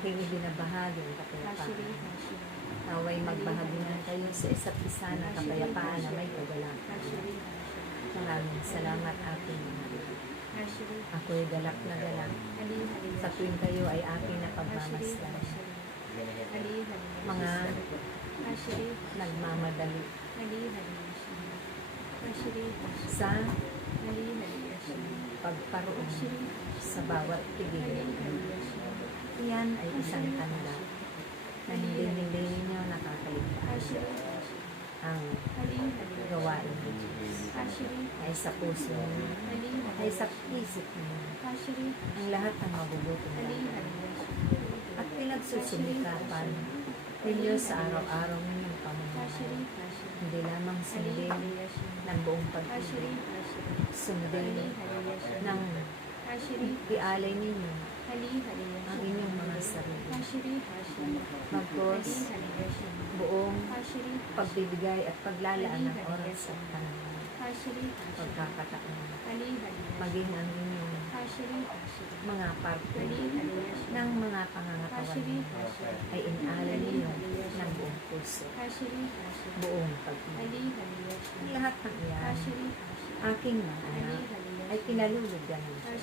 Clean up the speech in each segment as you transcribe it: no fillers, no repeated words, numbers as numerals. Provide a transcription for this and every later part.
aking ibinabahagi ng kapayapaan. Naway magbahaginan kayo sa isa't isa ng kapayapaan na may kagalakan. Maraming salamat aking mga. Ako'y galak na galak sa tuwing kayo ay aking napagmamasdan. Mga nagmamadali sa pagparoon sa bawat tigil. Iyan ay isang tanda na hindi ninyo nakakaligtaan ang gawain ng Diyos ay sa puso ay sa isip niyo ang lahat ng mabubuting bagay at pinagsusumikapan ninyo sa araw-araw ninyong pamumuhay. Hindi lamang sundin ng buong pag-ibig, sundin ng ialay ninyo ang inyong mga sarili. Magpos buong pagbibigay at paglalaan ng oras at panahon. Pagkakataon. Maging ang inyong mga parte ng mga pangangatawan ay inalay ninyo ng buong puso. Buong pag-ibig. Lahat ng iyan, aking mga anak, ay pinalulugan ng Diyos.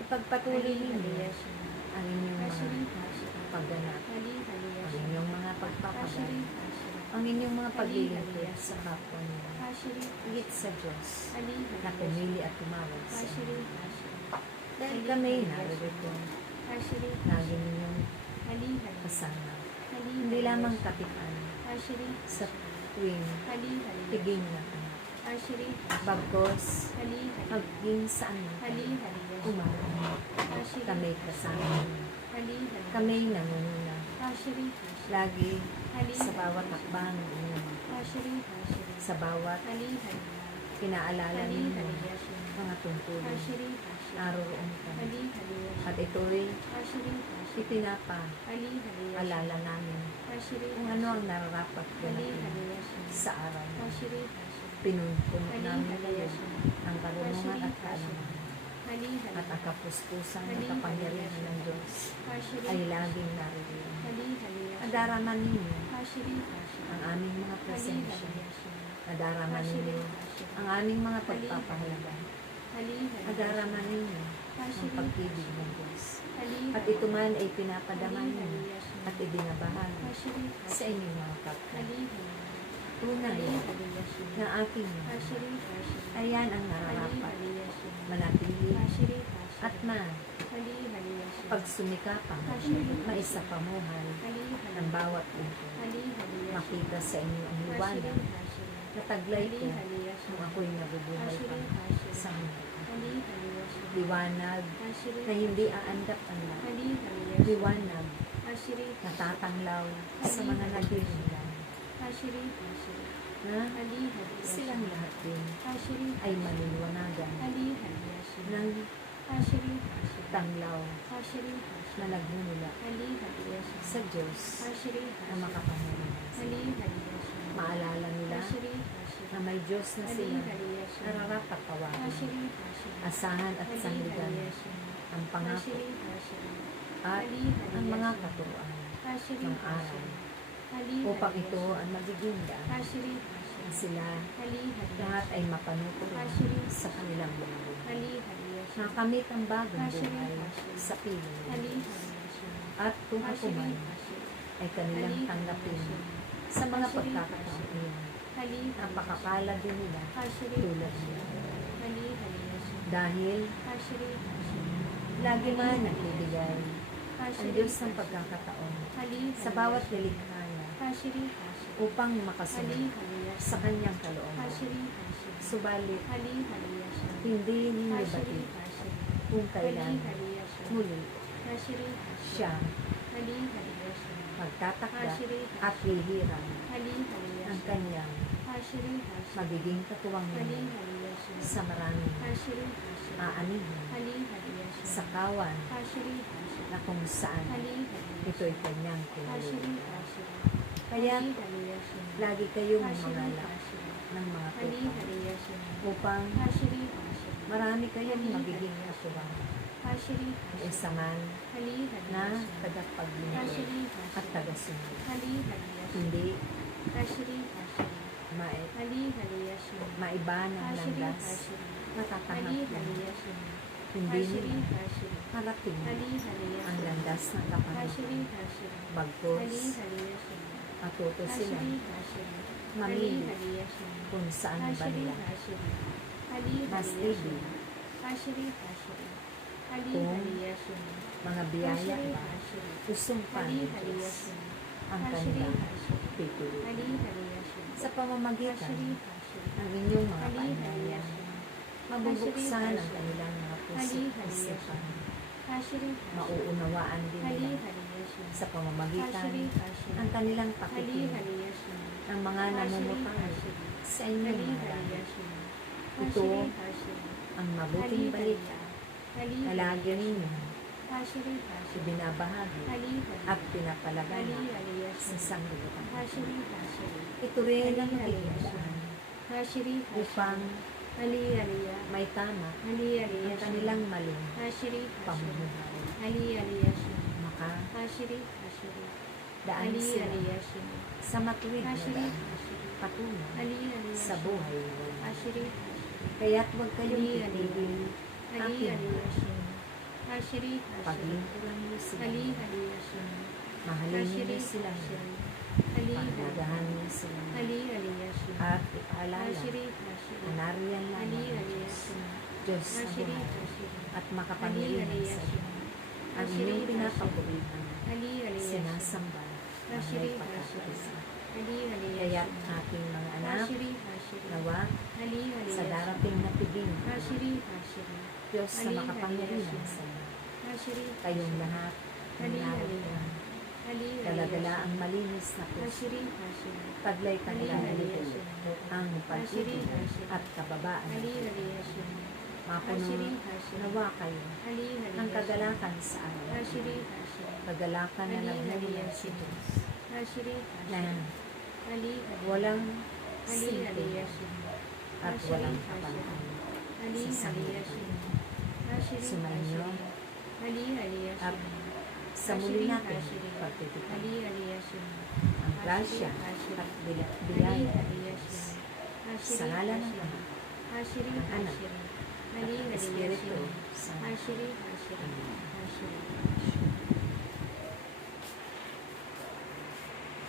Ipagpatuloy ninyo ang inyong mga pagganap, ang inyong mga pagpapagay, ang inyong mga paglilingkod sa kapwa niyo, higit sa Diyos na pumili at tumawag sa inyo. Dahil kami narito, lagi ninyong kasama. Hindi lamang kapitan sa tuwing tiging na anak. Bagkos, maging saan umaman. Kami kasama. Kami nangunguna. Lagi sa bawat hakbang ninyo. Sa bawat pinaalala ninyo mga tungkulin. Naroon kami. At ito'y ipinapaalala namin kung ano ang nararapat gawin sa araw. Pinupuno namin kayo ang karunungan at kaalaman. At ang kapuspusan ng kapangyarihan ng Diyos ay laging naririyan. Nadaraman ninyo ang aming mga presensya. Nadaraman ninyo ang aming mga pagpapahalaga. Nadaraman ninyo ang pag-ibig ng Diyos. At ito man ay pinapadama ninyo at ibinabahagi sa inyong mga kapwa. Tunay na aking ayan ang nararapat manatili at pagsumikapang maisapamuhay ng bawat lingkod. Makita sa inyo ang liwanag na taglay ko nung ako'y nabubuhay pa sa mundo. Liwanag na hindi aandap-andap. Liwanag na tatanglaw sa mga naghihinlan. Na silang lahat din ay maliliwanagan ng tanglaw na nagmumula sa Diyos na makapangyarihan. Maalala nila na may Diyos na sila nararapat tawagan. Asahan at sangligan ang pangako at ang mga katuruan ng araw upang ito ang magiging daan na sila lahat ay mapanupuro sa kanilang buhay. Makamit ang bagong buhay sa piling at kung ako man ay kanilang tanggapin sa mga pagkakataon iyon. Napakapalad din nila tulad nila. Dahil lagi man nagbibigay ang Diyos ng pagkakataon sa bawat lilikha upang makasunod sa kanyang kalooban. Subalit, hindi ninyo batid kung kailan muli siya magtatakda at hihiram ang kanyang magiging katuwang naman sa maraming aanihin sa kawan na kung saan ito'y kanyang kinalulugan. Kaya, lagi kayong mangalak ng mga tupa upang marami kayong magiging katuwang Hashiri ang isa man Hali na Hali tagapaglingkod Hashiri at tagasunod. Hali Hali Hindi Hashiri Hali Hali maiba ng Hashiri landas, Hashiri matatanggap Hali lang. Hali Hindi Hashiri nila Hashiri marating Hali Hali ang landas ng kapanahonan. Hashiri Hashiri Bagkos, Hali Hali matuto sila Hashiri Hashiri mamili Hali kung saan ba Hashiri nila Hashiri Hali mas Hali ibig, Hashiri Hashiri Hali Kung Hali mga biyaya Hashiri ba, Hashiri usumpan Hali ng Hali Diyos ang Hashiri kanilang Hashiri pipiliin. Hali Hali Sa pamamagitan Hashiri Hashiri ng inyong mga Hali Hali paanyaya, mabubuksan ang kanilang mga puso at isipan. Hashiri Mauunawaan din Hali nila Hali sa pamamagitan Hashiri Hashiri ng kanilang Hali pakikinig Hali ng mga namumutang sa inyong Hali mga Hali langit. Ito ang mabuting balita na lagi ninyo Hashiri ibinabahagi Hali at pinapalaganap Hali sa sanglibutan. Hashiri Ito rin ang magiging daan Hashiri upang Hali Hali may tama Hali Hali ang kanilang maling Hashiri pamumuhay. Hali Hali Maka Hashiri daan Hali sila Hali sa matuwid na Hashiri daan patunay Hali Hali sa buhay na walang. Hashiri Kaya't huwag kayong Hali, hali. titigil Hali aking Hali Hashiri paglingkuran niyo sila. Hali Hali Mahalin niyo sila. Hali Paglagahan niyo sila. Hali Hali At ipaalala Hashiri na nariyan Hali lamang Hali Diyos na Hashiri buhay at makapangyarihan sa iyo. Ang inyong pinapagurihan, Hali Hali sinasamba ng Hashiri may pagkakaisa. Hali Hali Kaya't aking mga anak, Hashiri nawa Hali Hali sa darating na piging, Hashiri Diyos na Hali, makapangyarihan hali, sa iyo. Hashiri Kayong lahat, Hali, hali. nangyari Hali Daladala ang malinis na puso. Hashiri Taglay Hali, kanilang hali. ang pag-ibig Hashiri, at kababaan. Hali Hali Mapuno nawa kayo Hali Hali ng kagalakan sa araw. Hashiri Kagalakan na Hali, nagmumula hali. sa Diyos Hashiri na Hali walang Hali Hali simple at walang kapantay Hali sa Hali sanglibutan. Hashiri Sumainyo Hali Hali at sa muli natin Hali pagtitipan Hali ang grasya at biyaya ng Diyos. Sa ngalan ng Ama, Hashiri ng Anak, Hali at ng Espiritu Santo. Hashiri Amen. Hashiri